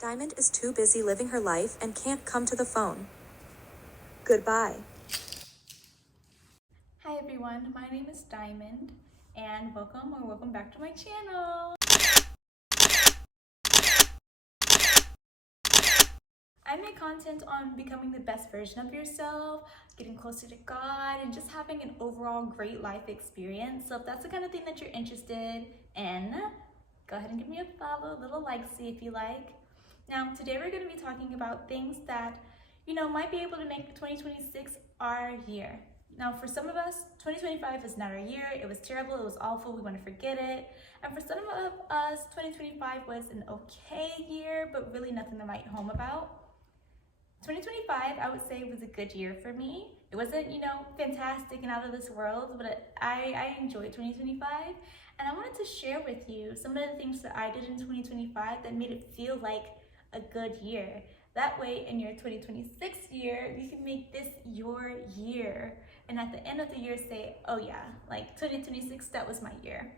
Diamond is too busy living her life and can't come to the phone. Goodbye. Hi everyone, my name is Diamond and welcome back to my channel. I make content on becoming the best version of yourself, getting closer to God, and just having an overall great life experience. So if that's the kind of thing that you're interested in, go ahead and give me a follow, a little like-see if you like. Now, today we're going to be talking about things that, might be able to make 2026 our year. Now, for some of us, 2025 is not our year. It was terrible. It was awful. We want to forget it. And for some of us, 2025 was an okay year, but really nothing to write home about. 2025, I would say, was a good year for me. It wasn't, fantastic and out of this world, but I enjoyed 2025. And I wanted to share with you some of the things that I did in 2025 that made it feel like a good year. That way, in your 2026 year, you can make this your year. And at the end of the year, say, oh yeah, like 2026, that was my year.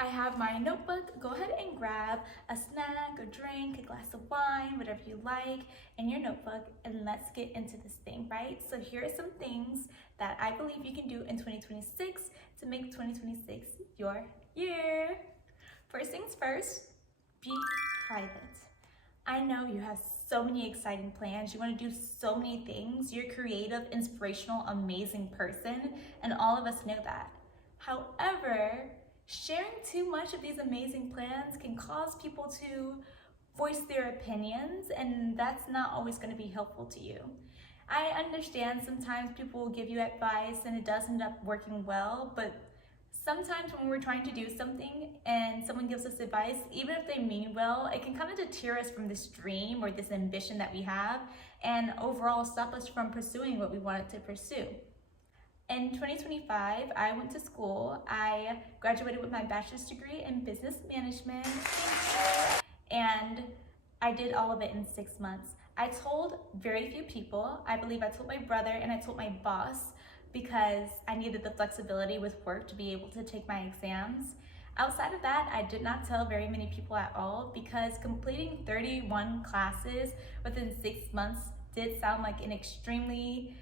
I have my notebook. Go ahead and grab a snack, a drink, a glass of wine, whatever you like in your notebook, and let's get into this thing, right? So here are some things that I believe you can do in 2026 to make 2026 your year. First things first, be private. I know you have so many exciting plans. You want to do so many things. You're a creative, inspirational, amazing person, and all of us know that. However, sharing too much of these amazing plans can cause people to voice their opinions, and that's not always going to be helpful to you. I understand sometimes people will give you advice and it does end up working well, but sometimes when we're trying to do something and someone gives us advice, even if they mean well, it can kind of deter us from this dream or this ambition that we have, and overall stop us from pursuing what we wanted to pursue. In 2025, I went to school. I graduated with my bachelor's degree in business management, and I did all of it in 6 months. I told very few people. I believe I told my brother and I told my boss because I needed the flexibility with work to be able to take my exams. Outside of that, I did not tell very many people at all because completing 31 classes within 6 months did sound like an extremely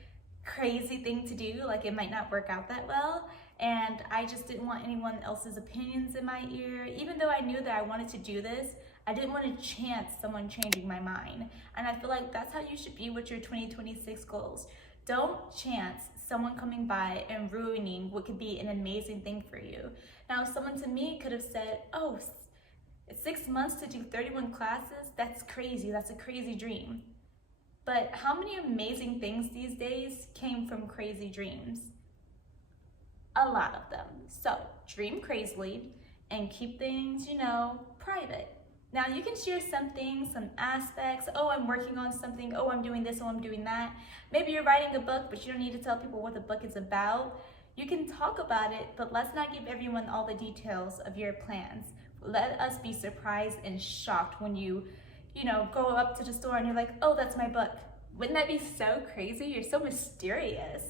crazy thing to do. Like, it might not work out that well, and I just didn't want anyone else's opinions in my ear. Even though I knew that I wanted to do this, I didn't want to chance someone changing my mind. And I feel like that's how you should be with your 2026 goals. Don't chance someone coming by and ruining what could be an amazing thing for you. Now, someone to me could have said, oh, 6 months to do 31 classes, that's crazy. That's a crazy dream. But how many amazing things these days came from crazy dreams? A lot of them. So dream crazily and keep things, private. Now you can share some things, some aspects. Oh, I'm working on something. Oh, I'm doing this. Oh, I'm doing that. Maybe you're writing a book, but you don't need to tell people what the book is about. You can talk about it, but let's not give everyone all the details of your plans. Let us be surprised and shocked when you go up to the store and you're like, oh, that's my book. Wouldn't that be so crazy? You're so mysterious.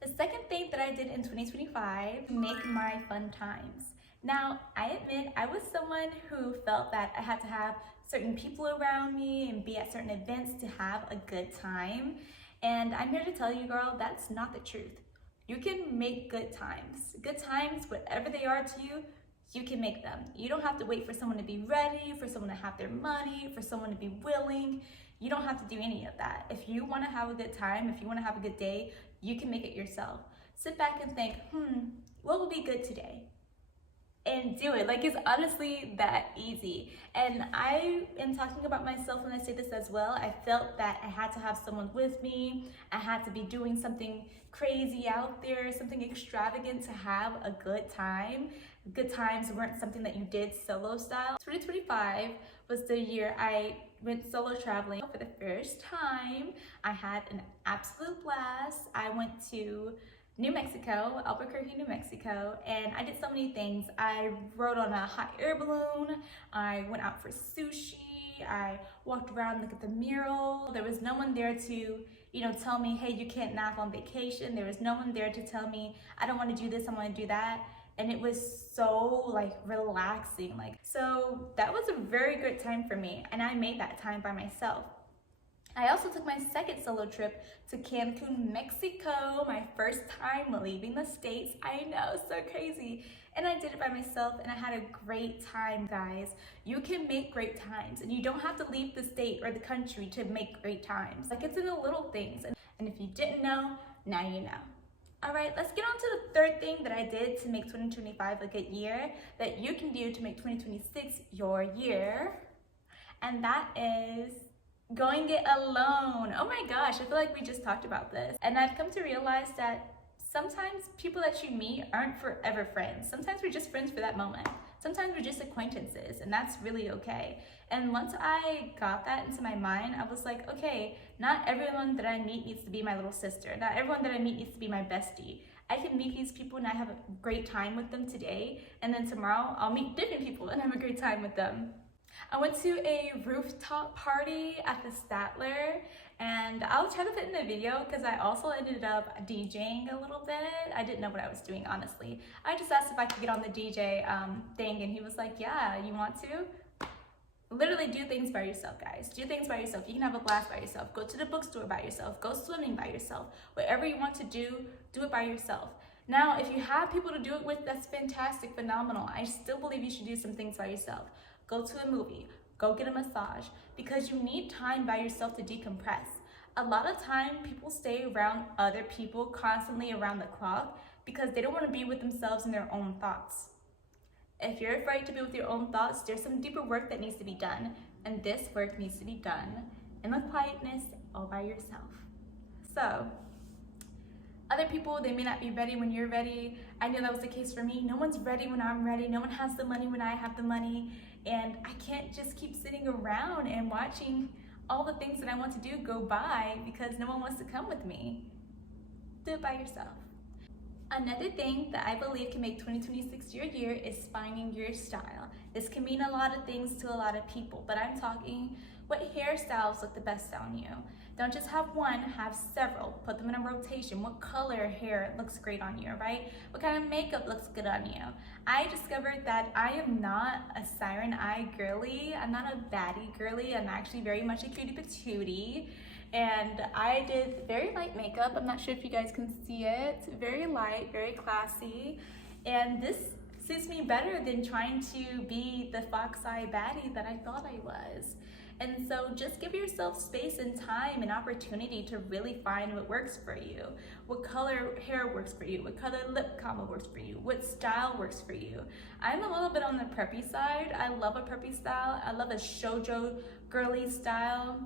The second thing that I did in 2025, make my fun times. Now, I admit I was someone who felt that I had to have certain people around me and be at certain events to have a good time. And I'm here to tell you, girl, that's not the truth. You can make good times. Good times, whatever they are to you, you can make them. You don't have to wait for someone to be ready, for someone to have their money, for someone to be willing. You don't have to do any of that. If you want to have a good time, if you want to have a good day, you can make it yourself. Sit back and think, what will be good today? And do it. Like, it's honestly that easy. And I am talking about myself when I say this as well. I felt that I had to have someone with me. I had to be doing something crazy out there, something extravagant to have a good time. Good times weren't something that you did solo style. 2025 was the year I went solo traveling for the first time. I had an absolute blast. I went to New Mexico, Albuquerque, New Mexico, and I did so many things. I rode on a hot air balloon, I went out for sushi, I walked around, looked at the mural. There was no one there to, tell me, hey, you can't nap on vacation. There was no one there to tell me, I don't want to do this, I want to do that. and it was so like relaxing. So that was a very good time for me, and I made that time by myself. I also took my second solo trip to Cancun, Mexico, my first time leaving the States. I know, so crazy. And I did it by myself, and I had a great time, guys. You can make great times, and you don't have to leave the state or the country to make great times. Like, it's in the little things. And if you didn't know, now you know. All right, let's get on to the third thing that I did to make 2025 a good year that you can do to make 2026 your year. And that is going it alone. Oh my gosh, I feel like we just talked about this. And I've come to realize that sometimes people that you meet aren't forever friends. Sometimes we're just friends for that moment. Sometimes we're just acquaintances, and that's really okay. And once I got that into my mind, I was like, okay, not everyone that I meet needs to be my little sister. Not everyone that I meet needs to be my bestie. I can meet these people and I have a great time with them today, and then tomorrow I'll meet different people and have a great time with them. I went to a rooftop party at the Statler, and I'll try to fit in a video because I also ended up DJing a little bit. I didn't know what I was doing, honestly. I just asked if I could get on the DJ thing, and he was like, yeah, you want to? Literally do things by yourself, guys. Do things by yourself. You can have a blast by yourself. Go to the bookstore by yourself. Go swimming by yourself. Whatever you want to do, do it by yourself. Now, if you have people to do it with, that's fantastic, phenomenal. I still believe you should do some things by yourself. Go to a movie, go get a massage, because you need time by yourself to decompress. A lot of time, people stay around other people constantly around the clock because they don't want to be with themselves and their own thoughts. If you're afraid to be with your own thoughts, there's some deeper work that needs to be done, and this work needs to be done in the quietness all by yourself. So, other people, they may not be ready when you're ready. I know that was the case for me. No one's ready when I'm ready. No one has the money when I have the money. And I can't just keep sitting around and watching all the things that I want to do go by because no one wants to come with me. Do it by yourself. Another thing that I believe can make 2026 your year is finding your style. This can mean a lot of things to a lot of people, but I'm talking what hairstyles look the best on you. Don't just have one, have several. Put them in a rotation. What color hair looks great on you, right? What kind of makeup looks good on you? I discovered that I am not a siren eye girly. I'm not a baddie girly. I'm actually very much a cutie patootie. And I did very light makeup. I'm not sure if you guys can see it. Very light, very classy. And this suits me better than trying to be the fox eye baddie that I thought I was. And so just give yourself space and time and opportunity to really find what works for you. What color hair works for you, what color lip combo works for you, what style works for you. I'm a little bit on the preppy side. I love a preppy style. I love a shoujo girly style.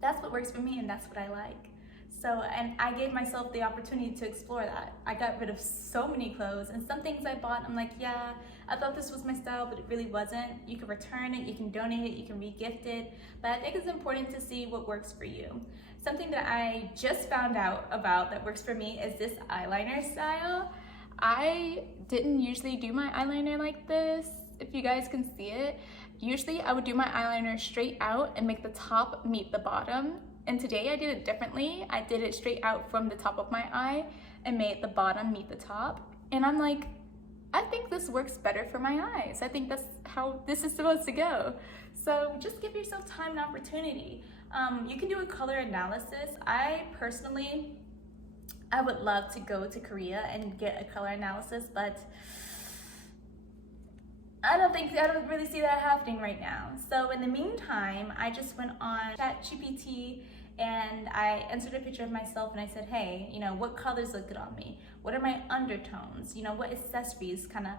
That's what works for me, and that's what I like. So, and I gave myself the opportunity to explore that. I got rid of so many clothes, and some things I bought, I'm like, yeah, I thought this was my style, but it really wasn't. You can return it, you can donate it, you can re-gift it, but I think it's important to see what works for you. Something that I just found out about that works for me is this eyeliner style. I didn't usually do my eyeliner like this, if you guys can see it. Usually I would do my eyeliner straight out and make the top meet the bottom. And today I did it differently. I did it straight out from the top of my eye and made the bottom meet the top. And I'm like, I think this works better for my eyes. I think that's how this is supposed to go. So just give yourself time and opportunity. You can do a color analysis. I would love to go to Korea and get a color analysis, but I don't really see that happening right now. So in the meantime, I just went on ChatGPT and I entered a picture of myself and I said, hey, what colors look good on me? What are my undertones? What accessories kind of,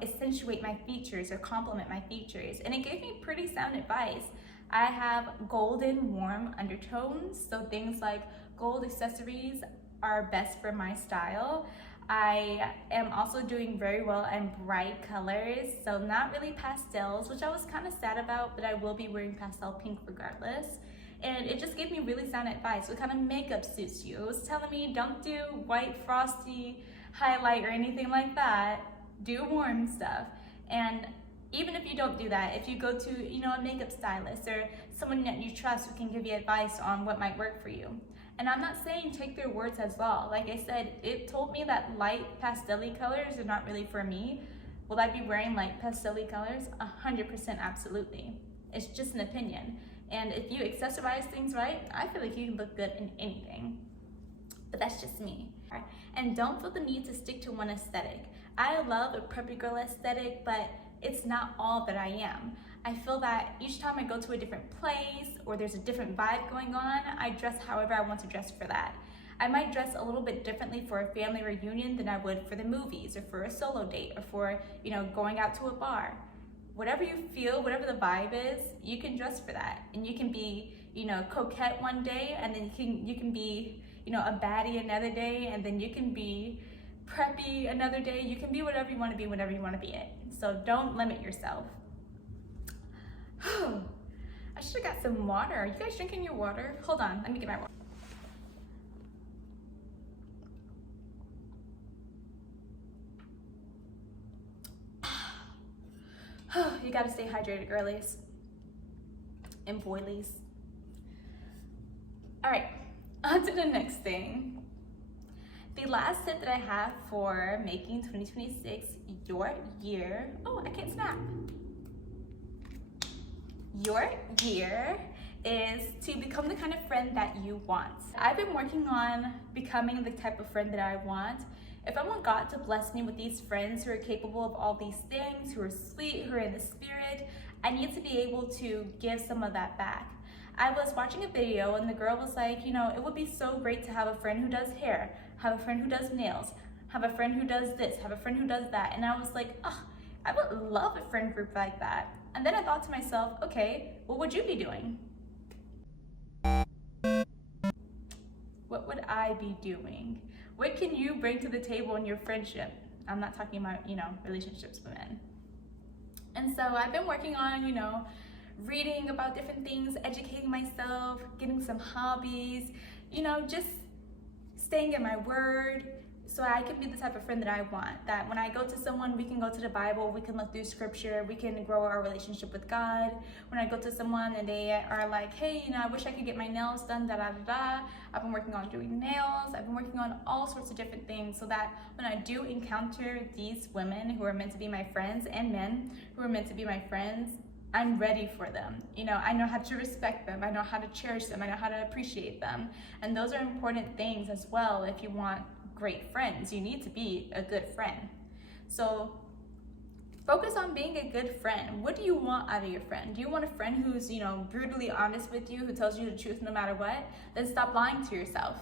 accentuate my features or complement my features? And it gave me pretty sound advice. I have golden warm undertones, so things like gold accessories are best for my style. I am also doing very well in bright colors, so not really pastels, which I was kind of sad about, but I will be wearing pastel pink regardless. And it just gave me really sound advice. What kind of makeup suits you? It was telling me don't do white frosty highlight or anything like that. Do warm stuff. And even if you don't do that, if you go to a makeup stylist or someone that you trust who can give you advice on what might work for you, And I'm not saying take their words as well. Like I said, it told me that light pastel-y colors are not really for me. Will I be wearing light pastel-y colors? 100% absolutely. It's just an opinion. And if you accessorize things right, I feel like you can look good in anything. But that's just me. And don't feel the need to stick to one aesthetic. I love a preppy girl aesthetic, but it's not all that I am. I feel that each time I go to a different place or there's a different vibe going on, I dress however I want to dress for that. I might dress a little bit differently for a family reunion than I would for the movies or for a solo date or for, going out to a bar. Whatever you feel, whatever the vibe is, you can dress for that. And you can be, coquette one day, and then you can be, a baddie another day, and then you can be preppy another day. You can be whatever you want to be whenever you want to be it. So don't limit yourself. I should have got some water. Are you guys drinking your water? Hold on, let me get my water. You gotta stay hydrated, girlies and boilies. All right, on to the next thing. The last tip that I have for making 2026 your year. Oh, I can't snap. Your year is to become the kind of friend that you want. I've been working on becoming the type of friend that I want. If I want God to bless me with these friends who are capable of all these things, who are sweet, who are in the spirit, I need to be able to give some of that back. I was watching a video and the girl was like, it would be so great to have a friend who does hair, have a friend who does nails, have a friend who does this, have a friend who does that. And I was like, oh, I would love a friend group like that. And then I thought to myself, okay, what would you be doing? What would I be doing? What can you bring to the table in your friendship? I'm not talking about, relationships with men. And so I've been working on, reading about different things, educating myself, getting some hobbies, just staying in my word, so I can be the type of friend that I want. That when I go to someone, we can go to the Bible, we can look through scripture, we can grow our relationship with God. When I go to someone and they are like, hey, I wish I could get my nails done, da da da da. I've been working on doing nails. I've been working on all sorts of different things so that when I do encounter these women who are meant to be my friends and men who are meant to be my friends, I'm ready for them. I know how to respect them. I know how to cherish them. I know how to appreciate them. And those are important things as well. If you want great friends, you need to be a good friend. So focus on being a good friend. What do you want out of your friend? Do you want a friend who's, brutally honest with you, who tells you the truth no matter what? Then stop lying to yourself.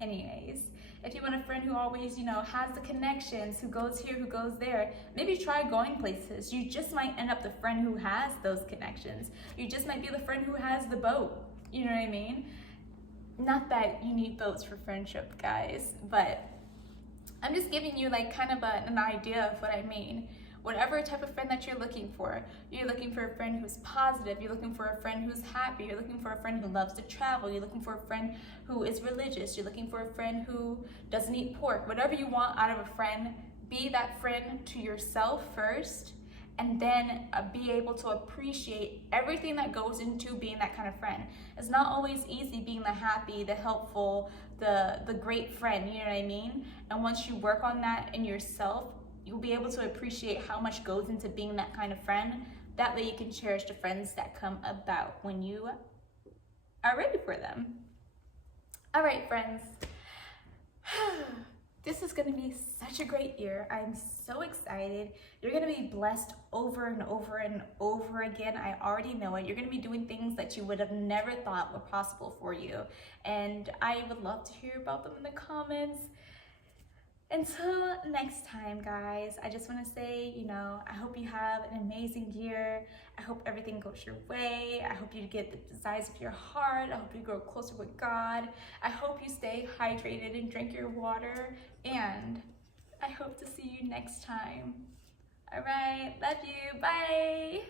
Anyways, if you want a friend who always, has the connections, who goes here, who goes there, maybe try going places. You just might end up the friend who has those connections. You just might be the friend who has the boat. You know what I mean? Not that you need boats for friendship, guys, but I'm just giving you kind of an idea of what I mean. Whatever type of friend that you're looking for a friend who's positive, you're looking for a friend who's happy, you're looking for a friend who loves to travel, you're looking for a friend who is religious, you're looking for a friend who doesn't eat pork. Whatever you want out of a friend, be that friend to yourself first, and then be able to appreciate everything that goes into being that kind of friend. It's not always easy being the happy, the helpful, the great friend, you know what I mean? And once you work on that in yourself, you'll be able to appreciate how much goes into being that kind of friend. That way you can cherish the friends that come about when you are ready for them. All right, friends. This is gonna be such a great year. I'm so excited. You're gonna be blessed over and over and over again. I already know it. You're gonna be doing things that you would have never thought were possible for you. And I would love to hear about them in the comments. Until next time, guys, I just want to say, I hope you have an amazing year. I hope everything goes your way. I hope you get the desires of your heart. I hope you grow closer with God. I hope you stay hydrated and drink your water. And I hope to see you next time. All right, love you. Bye.